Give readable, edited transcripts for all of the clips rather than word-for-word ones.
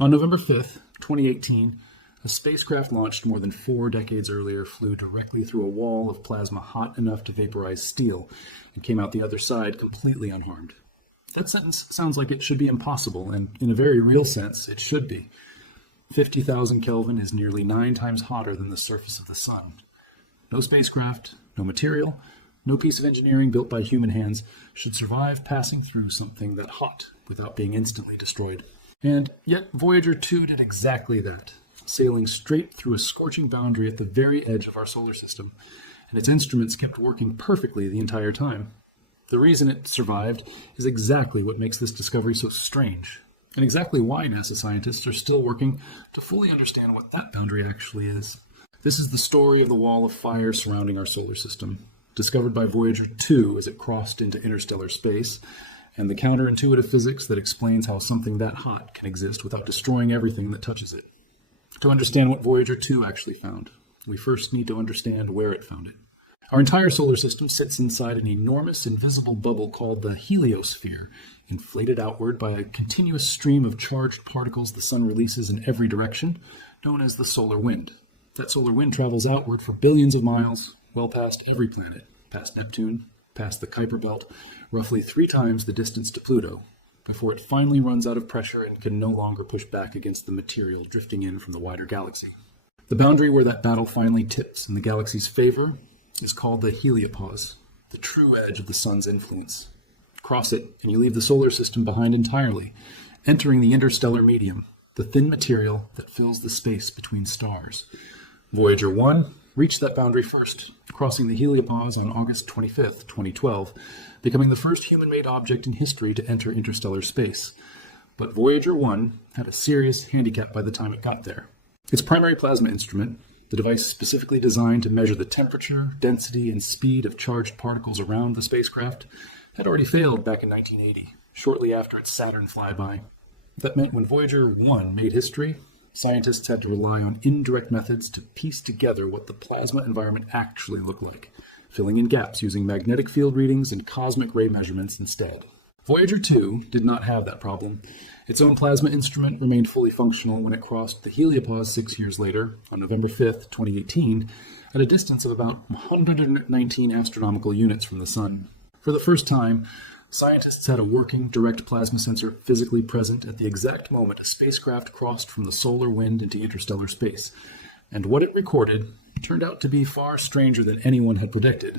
On November 5th, 2018, a spacecraft launched more than 4 decades earlier flew directly through a wall of plasma hot enough to vaporize steel and came out the other side completely unharmed. That sentence sounds like it should be impossible, and in a very real sense, it should be. 50,000 Kelvin is nearly 9 times hotter than the surface of the sun. No spacecraft, no material, no piece of engineering built by human hands should survive passing through something that hot without being instantly destroyed. And yet Voyager 2 did exactly that, sailing straight through a scorching boundary at the very edge of our solar system, and its instruments kept working perfectly the entire time. The reason it survived is exactly what makes this discovery so strange, and exactly why NASA scientists are still working to fully understand what that boundary actually is. This is the story of the wall of fire surrounding our solar system, discovered by Voyager 2 as it crossed into interstellar space, and the counterintuitive physics that explains how something that hot can exist without destroying everything that touches it. To understand what Voyager 2 actually found, we first need to understand where it found it. Our entire solar system sits inside an enormous invisible bubble called the heliosphere, inflated outward by a continuous stream of charged particles the sun releases in every direction, known as the solar wind. That solar wind travels outward for billions of miles, well past every planet, past Neptune, past the Kuiper Belt, roughly 3 times the distance to Pluto, before it finally runs out of pressure and can no longer push back against the material drifting in from the wider galaxy. The boundary where that battle finally tips in the galaxy's favor is called the heliopause, the true edge of the sun's influence. Cross it, and you leave the solar system behind entirely, entering the interstellar medium, the thin material that fills the space between stars. Voyager 1 reached that boundary first, crossing the heliopause on August 25, 2012, becoming the first human-made object in history to enter interstellar space. But Voyager 1 had a serious handicap by the time it got there. Its primary plasma instrument, the device specifically designed to measure the temperature, density, and speed of charged particles around the spacecraft, had already failed back in 1980, shortly after its Saturn flyby. That meant when Voyager 1 made history, scientists had to rely on indirect methods to piece together what the plasma environment actually looked like, filling in gaps using magnetic field readings and cosmic ray measurements instead. Voyager 2 did not have that problem. Its own plasma instrument remained fully functional when it crossed the heliopause 6 years later, on November 5, 2018, at a distance of about 119 astronomical units from the Sun. For the first time, scientists had a working direct plasma sensor physically present at the exact moment a spacecraft crossed from the solar wind into interstellar space, and what it recorded turned out to be far stranger than anyone had predicted.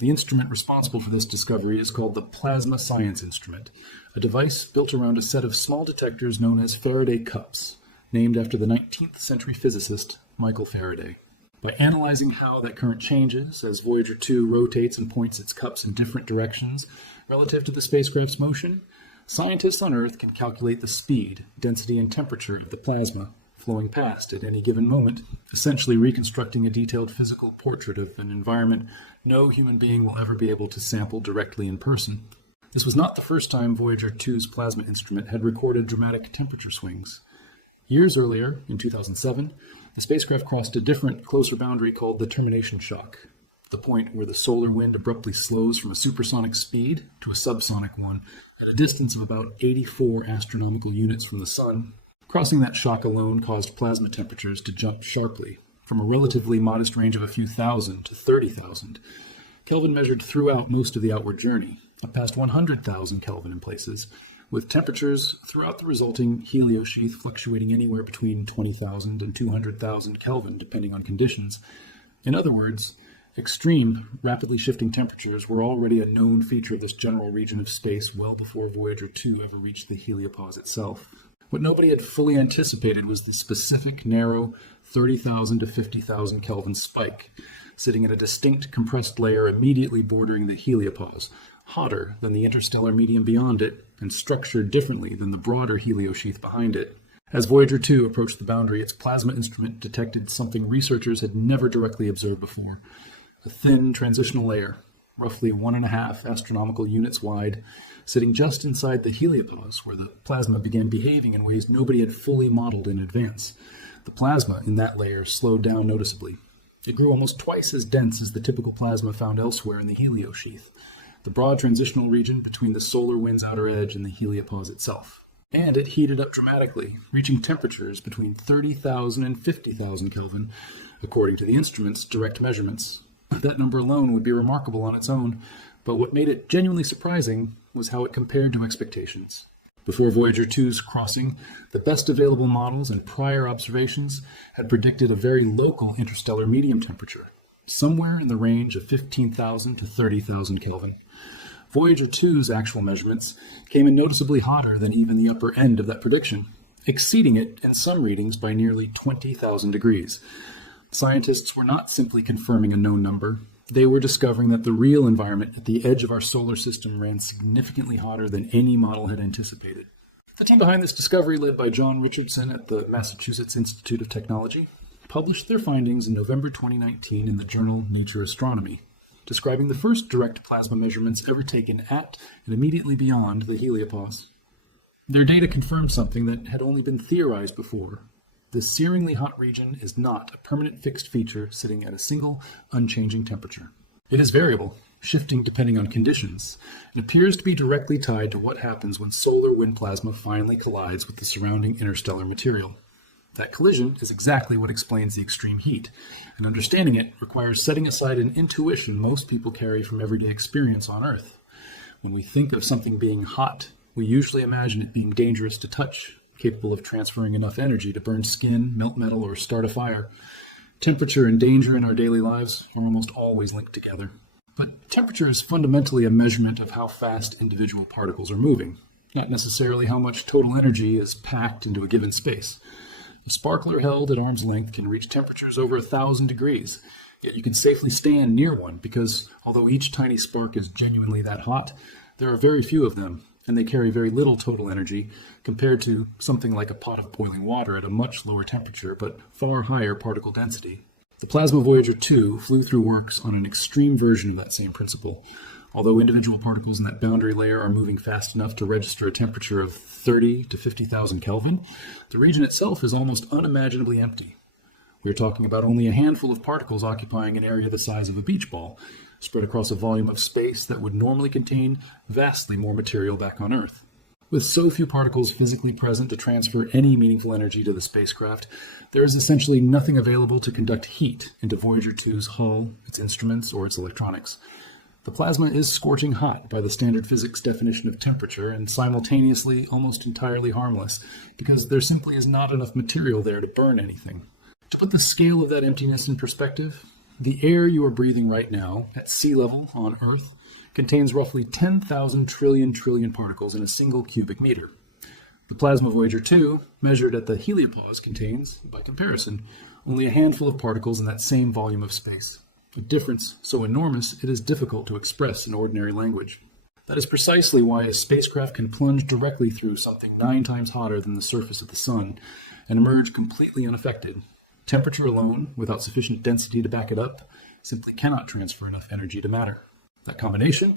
The instrument responsible for this discovery is called the Plasma Science Instrument, a device built around a set of small detectors known as Faraday cups, named after the 19th century physicist Michael Faraday. By analyzing how that current changes as Voyager 2 rotates and points its cups in different directions relative to the spacecraft's motion, scientists on Earth can calculate the speed, density, and temperature of the plasma flowing past at any given moment, essentially reconstructing a detailed physical portrait of an environment no human being will ever be able to sample directly in person. This was not the first time Voyager 2's plasma instrument had recorded dramatic temperature swings. Years earlier, in 2007, the spacecraft crossed a different, closer boundary called the termination shock, the point where the solar wind abruptly slows from a supersonic speed to a subsonic one at a distance of about 84 astronomical units from the Sun. Crossing that shock alone caused plasma temperatures to jump sharply, from a relatively modest range of a few thousand to 30,000. Kelvin measured throughout most of the outward journey, up past 100,000 Kelvin in places, with temperatures throughout the resulting heliosheath fluctuating anywhere between 20,000 and 200,000 Kelvin, depending on conditions. In other words, extreme, rapidly shifting temperatures were already a known feature of this general region of space well before Voyager 2 ever reached the heliopause itself. What nobody had fully anticipated was the specific, narrow, 30,000 to 50,000 Kelvin spike, sitting in a distinct compressed layer immediately bordering the heliopause, hotter than the interstellar medium beyond it, and structured differently than the broader heliosheath behind it. As Voyager 2 approached the boundary, its plasma instrument detected something researchers had never directly observed before: a thin transitional layer, roughly 1.5 astronomical units wide, sitting just inside the heliopause, where the plasma began behaving in ways nobody had fully modeled in advance. The plasma in that layer slowed down noticeably. It grew almost twice as dense as the typical plasma found elsewhere in the heliosheath, the broad transitional region between the solar wind's outer edge and the heliopause itself. And it heated up dramatically, reaching temperatures between 30,000 and 50,000 Kelvin, according to the instrument's direct measurements. That number alone would be remarkable on its own, but what made it genuinely surprising was how it compared to expectations. Before Voyager 2's crossing, the best available models and prior observations had predicted a very local interstellar medium temperature, somewhere in the range of 15,000 to 30,000 Kelvin. Voyager 2's actual measurements came in noticeably hotter than even the upper end of that prediction, exceeding it in some readings by nearly 20,000 degrees. Scientists were not simply confirming a known number. They were discovering that the real environment at the edge of our solar system ran significantly hotter than any model had anticipated. The team behind this discovery, led by John Richardson at the Massachusetts Institute of Technology, published their findings in November 2019 in the journal Nature Astronomy, describing the first direct plasma measurements ever taken at and immediately beyond the heliopause. Their data confirmed something that had only been theorized before. This searingly hot region is not a permanent fixed feature sitting at a single, unchanging temperature. It is variable, shifting depending on conditions, and appears to be directly tied to what happens when solar wind plasma finally collides with the surrounding interstellar material. That collision is exactly what explains the extreme heat, and understanding it requires setting aside an intuition most people carry from everyday experience on Earth. When we think of something being hot, we usually imagine it being dangerous to touch, capable of transferring enough energy to burn skin, melt metal, or start a fire. Temperature and danger in our daily lives are almost always linked together. But temperature is fundamentally a measurement of how fast individual particles are moving, not necessarily how much total energy is packed into a given space. A sparkler held at arm's length can reach temperatures over 1,000 degrees, yet you can safely stand near one because, although each tiny spark is genuinely that hot, there are very few of them, and they carry very little total energy compared to something like a pot of boiling water at a much lower temperature but far higher particle density. The plasma Voyager 2 flew through works on an extreme version of that same principle. Although individual particles in that boundary layer are moving fast enough to register a temperature of 30 to 50,000 Kelvin, the region itself is almost unimaginably empty. We are talking about only a handful of particles occupying an area the size of a beach ball, spread across a volume of space that would normally contain vastly more material back on Earth. With so few particles physically present to transfer any meaningful energy to the spacecraft, there is essentially nothing available to conduct heat into Voyager 2's hull, its instruments, or its electronics. The plasma is scorching hot by the standard physics definition of temperature and simultaneously almost entirely harmless, because there simply is not enough material there to burn anything. To put the scale of that emptiness in perspective, the air you are breathing right now, at sea level on Earth, contains roughly 10,000 trillion particles in a single cubic meter. The plasma Voyager 2, measured at the heliopause, contains, by comparison, only a handful of particles in that same volume of space. A difference so enormous it is difficult to express in ordinary language. That is precisely why a spacecraft can plunge directly through something 9 times hotter than the surface of the Sun and emerge completely unaffected. Temperature alone, without sufficient density to back it up, simply cannot transfer enough energy to matter. That combination,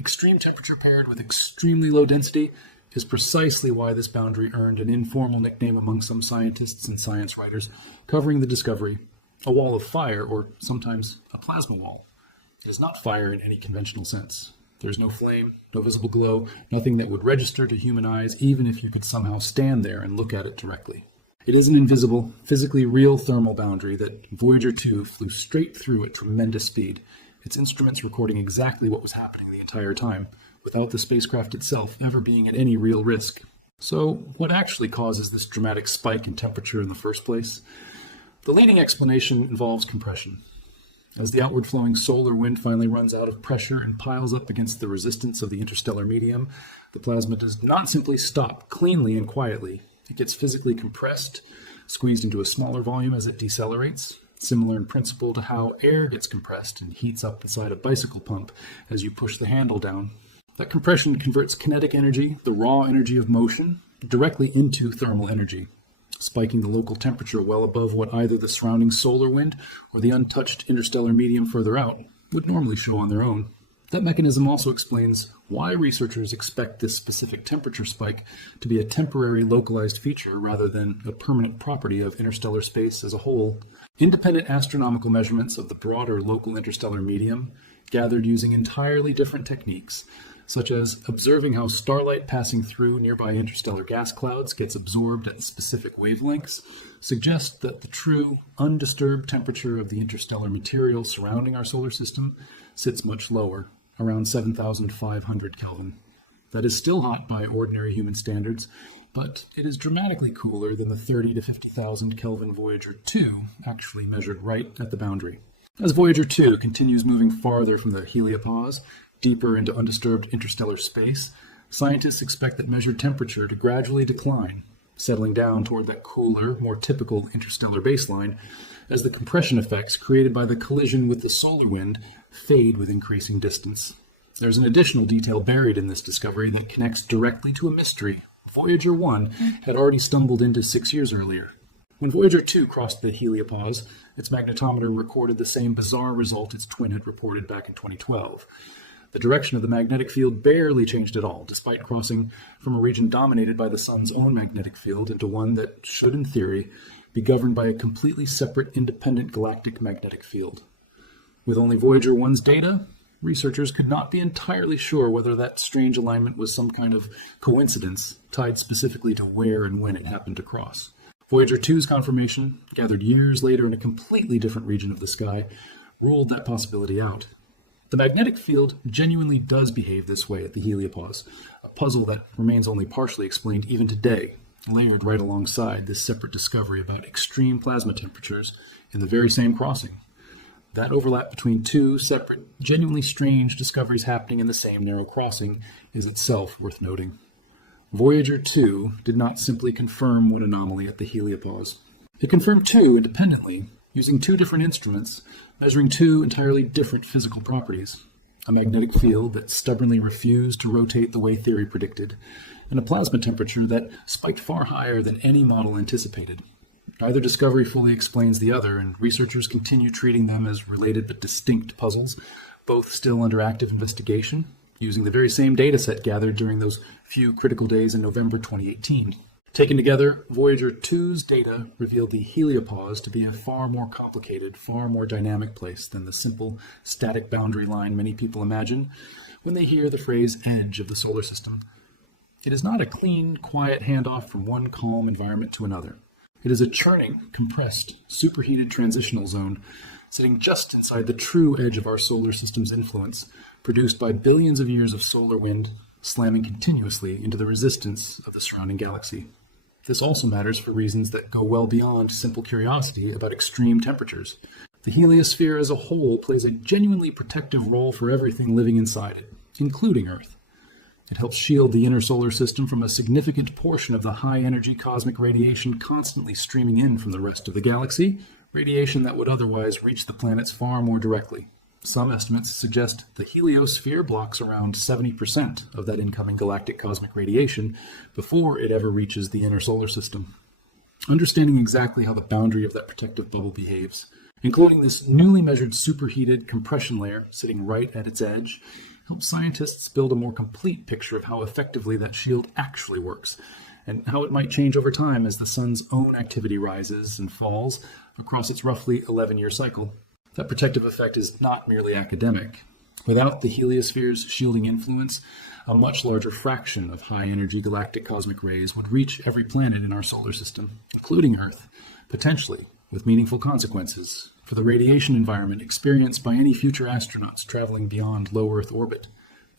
extreme temperature paired with extremely low density, is precisely why this boundary earned an informal nickname among some scientists and science writers covering the discovery: a wall of fire, or sometimes a plasma wall. It is not fire in any conventional sense. There is no flame, no visible glow, nothing that would register to human eyes even if you could somehow stand there and look at it directly. It is an invisible, physically real thermal boundary that Voyager 2 flew straight through at tremendous speed, its instruments recording exactly what was happening the entire time, without the spacecraft itself ever being at any real risk. So, what actually causes this dramatic spike in temperature in the first place? The leading explanation involves compression. As the outward-flowing solar wind finally runs out of pressure and piles up against the resistance of the interstellar medium, the plasma does not simply stop cleanly and quietly. It gets physically compressed, squeezed into a smaller volume as it decelerates, similar in principle to how air gets compressed and heats up inside a bicycle pump as you push the handle down. That compression converts kinetic energy, the raw energy of motion, directly into thermal energy, spiking the local temperature well above what either the surrounding solar wind or the untouched interstellar medium further out would normally show on their own. That mechanism also explains why researchers expect this specific temperature spike to be a temporary localized feature rather than a permanent property of interstellar space as a whole. Independent astronomical measurements of the broader local interstellar medium, gathered using entirely different techniques, such as observing how starlight passing through nearby interstellar gas clouds gets absorbed at specific wavelengths, suggests that the true, undisturbed temperature of the interstellar material surrounding our solar system sits much lower, around 7,500 Kelvin. That is still hot by ordinary human standards, but it is dramatically cooler than the 30 to 50,000 Kelvin Voyager 2 actually measured right at the boundary. As Voyager 2 continues moving farther from the heliopause, deeper into undisturbed interstellar space, scientists expect that measured temperature to gradually decline, settling down toward that cooler, more typical interstellar baseline as the compression effects created by the collision with the solar wind fade with increasing distance. There's an additional detail buried in this discovery that connects directly to a mystery Voyager 1 had already stumbled into 6 years earlier. When Voyager 2 crossed the heliopause, its magnetometer recorded the same bizarre result its twin had reported back in 2012. The direction of the magnetic field barely changed at all, despite crossing from a region dominated by the Sun's own magnetic field into one that should, in theory, be governed by a completely separate, independent galactic magnetic field. With only Voyager 1's data, researchers could not be entirely sure whether that strange alignment was some kind of coincidence tied specifically to where and when it happened to cross. Voyager 2's confirmation, gathered years later in a completely different region of the sky, ruled that possibility out. The magnetic field genuinely does behave this way at the heliopause, a puzzle that remains only partially explained even today, layered right alongside this separate discovery about extreme plasma temperatures in the very same crossing. That overlap between two separate, genuinely strange discoveries happening in the same narrow crossing is itself worth noting. Voyager 2 did not simply confirm one anomaly at the heliopause. It confirmed two independently, using two different instruments, measuring two entirely different physical properties: a magnetic field that stubbornly refused to rotate the way theory predicted, and a plasma temperature that spiked far higher than any model anticipated. Neither discovery fully explains the other, and researchers continue treating them as related but distinct puzzles, both still under active investigation, using the very same dataset gathered during those few critical days in November 2018. Taken together, Voyager 2's data revealed the heliopause to be a far more complicated, far more dynamic place than the simple, static boundary line many people imagine when they hear the phrase edge of the solar system. It is not a clean, quiet handoff from one calm environment to another. It is a churning, compressed, superheated transitional zone sitting just inside the true edge of our solar system's influence, produced by billions of years of solar wind slamming continuously into the resistance of the surrounding galaxy. This also matters for reasons that go well beyond simple curiosity about extreme temperatures. The heliosphere as a whole plays a genuinely protective role for everything living inside it, including Earth. It helps shield the inner solar system from a significant portion of the high-energy cosmic radiation constantly streaming in from the rest of the galaxy, radiation that would otherwise reach the planets far more directly. Some estimates suggest the heliosphere blocks around 70% of that incoming galactic cosmic radiation before it ever reaches the inner solar system. Understanding exactly how the boundary of that protective bubble behaves, including this newly measured superheated compression layer sitting right at its edge, helps scientists build a more complete picture of how effectively that shield actually works, and how it might change over time as the sun's own activity rises and falls across its roughly 11-year cycle. That protective effect is not merely academic. Without the heliosphere's shielding influence, a much larger fraction of high-energy galactic cosmic rays would reach every planet in our solar system, including Earth, potentially with meaningful consequences for the radiation environment experienced by any future astronauts traveling beyond low Earth orbit,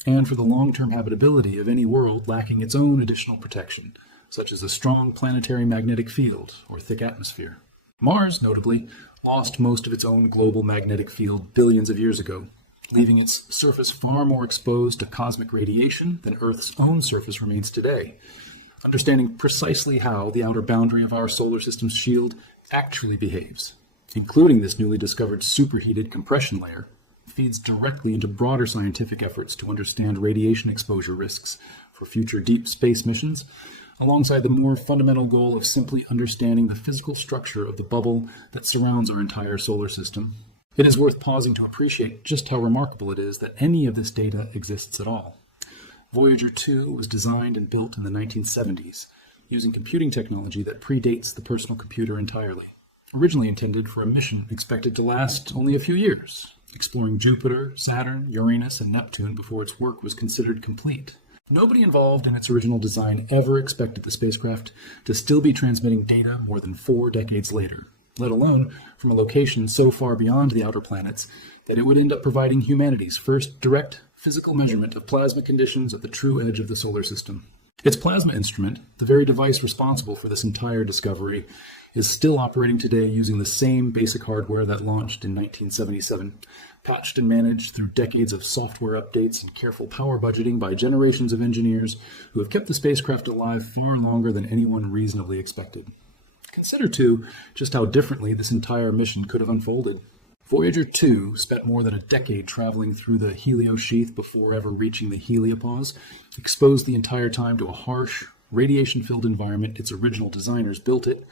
and for the long-term habitability of any world lacking its own additional protection, such as a strong planetary magnetic field or thick atmosphere. Mars, notably, lost most of its own global magnetic field billions of years ago, leaving its surface far more exposed to cosmic radiation than Earth's own surface remains today. Understanding precisely how the outer boundary of our solar system's shield actually behaves, including this newly discovered superheated compression layer, feeds directly into broader scientific efforts to understand radiation exposure risks for future deep space missions, alongside the more fundamental goal of simply understanding the physical structure of the bubble that surrounds our entire solar system. It is worth pausing to appreciate just how remarkable it is that any of this data exists at all. Voyager 2 was designed and built in the 1970s, using computing technology that predates the personal computer entirely, originally intended for a mission expected to last only a few years. exploring Jupiter, Saturn, Uranus, and Neptune before its work was considered complete. Nobody involved in its original design ever expected the spacecraft to still be transmitting data more than 4 decades later, let alone from a location so far beyond the outer planets that it would end up providing humanity's first direct physical measurement of plasma conditions at the true edge of the solar system. Its plasma instrument, the very device responsible for this entire discovery, is still operating today using the same basic hardware that launched in 1977, patched and managed through decades of software updates and careful power budgeting by generations of engineers who have kept the spacecraft alive far longer than anyone reasonably expected. Consider, too, just how differently this entire mission could have unfolded. Voyager 2 spent more than a decade traveling through the heliosheath before ever reaching the heliopause, exposed the entire time to a harsh, radiation-filled environment its original designers built it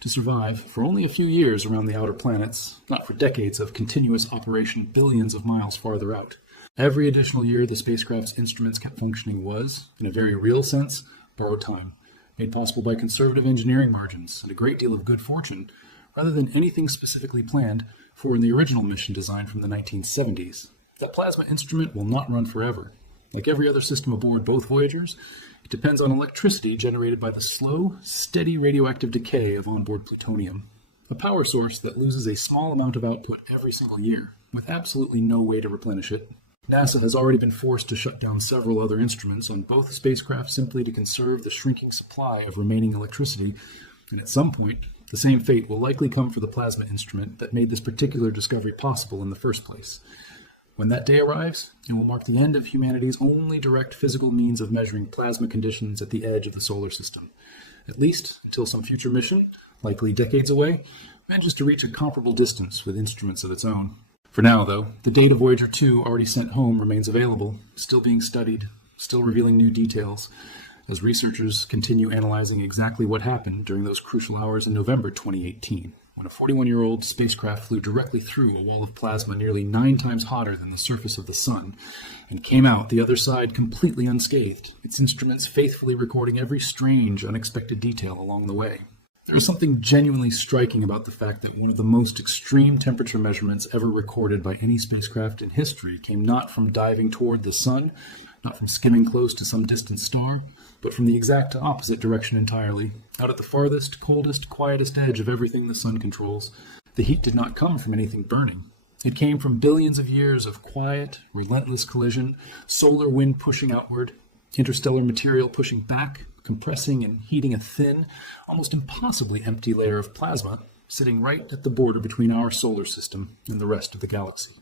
to survive for only a few years around the outer planets, not for decades of continuous operation billions of miles farther out. Every additional year the spacecraft's instruments kept functioning was, in a very real sense, borrowed time, made possible by conservative engineering margins and a great deal of good fortune, rather than anything specifically planned for in the original mission design from the 1970s. That plasma instrument will not run forever. Like every other system aboard both Voyagers, it depends on electricity generated by the slow, steady radioactive decay of onboard plutonium, a power source that loses a small amount of output every single year, with absolutely no way to replenish it. NASA has already been forced to shut down several other instruments on both spacecraft simply to conserve the shrinking supply of remaining electricity, and at some point, the same fate will likely come for the plasma instrument that made this particular discovery possible in the first place. When that day arrives, it will mark the end of humanity's only direct physical means of measuring plasma conditions at the edge of the solar system, at least until some future mission, likely decades away, manages to reach a comparable distance with instruments of its own. For now, though, the data Voyager 2 already sent home remains available, still being studied, still revealing new details, as researchers continue analyzing exactly what happened during those crucial hours in November 2018, when a 41-year-old spacecraft flew directly through a wall of plasma nearly 9 times hotter than the surface of the sun, and came out the other side completely unscathed, its instruments faithfully recording every strange, unexpected detail along the way. There is something genuinely striking about the fact that one of the most extreme temperature measurements ever recorded by any spacecraft in history came not from diving toward the sun, not from skimming close to some distant star, but from the exact opposite direction entirely, out at the farthest, coldest, quietest edge of everything the sun controls. The heat did not come from anything burning. It came from billions of years of quiet, relentless collision, solar wind pushing outward, interstellar material pushing back, compressing and heating a thin, almost impossibly empty layer of plasma sitting right at the border between our solar system and the rest of the galaxy.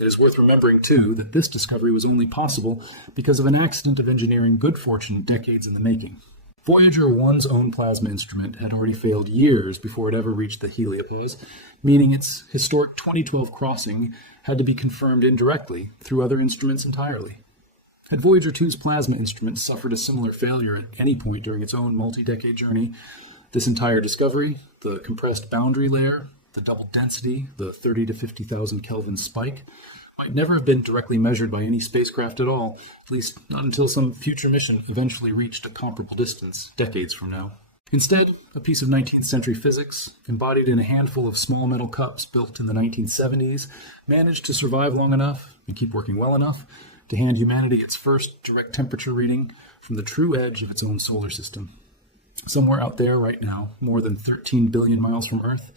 It is worth remembering, too, that this discovery was only possible because of an accident of engineering good fortune decades in the making. Voyager 1's own plasma instrument had already failed years before it ever reached the heliopause, meaning its historic 2012 crossing had to be confirmed indirectly through other instruments entirely. Had Voyager 2's plasma instrument suffered a similar failure at any point during its own multi-decade journey, this entire discovery, the compressed boundary layer, the double density, the 30 to 50,000 Kelvin spike, might never have been directly measured by any spacecraft at all, at least not until some future mission eventually reached a comparable distance, decades from now. Instead, a piece of 19th century physics, embodied in a handful of small metal cups built in the 1970s, managed to survive long enough and keep working well enough to hand humanity its first direct temperature reading from the true edge of its own solar system. Somewhere out there right now, more than 13 billion miles from Earth,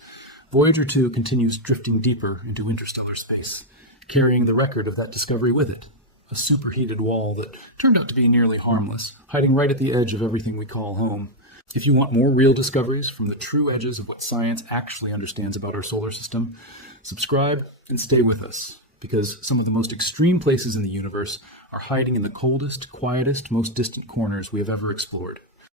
Voyager 2 continues drifting deeper into interstellar space, carrying the record of that discovery with it, a superheated wall that turned out to be nearly harmless, hiding right at the edge of everything we call home. If you want more real discoveries from the true edges of what science actually understands about our solar system, subscribe and stay with us, because some of the most extreme places in the universe are hiding in the coldest, quietest, most distant corners we have ever explored.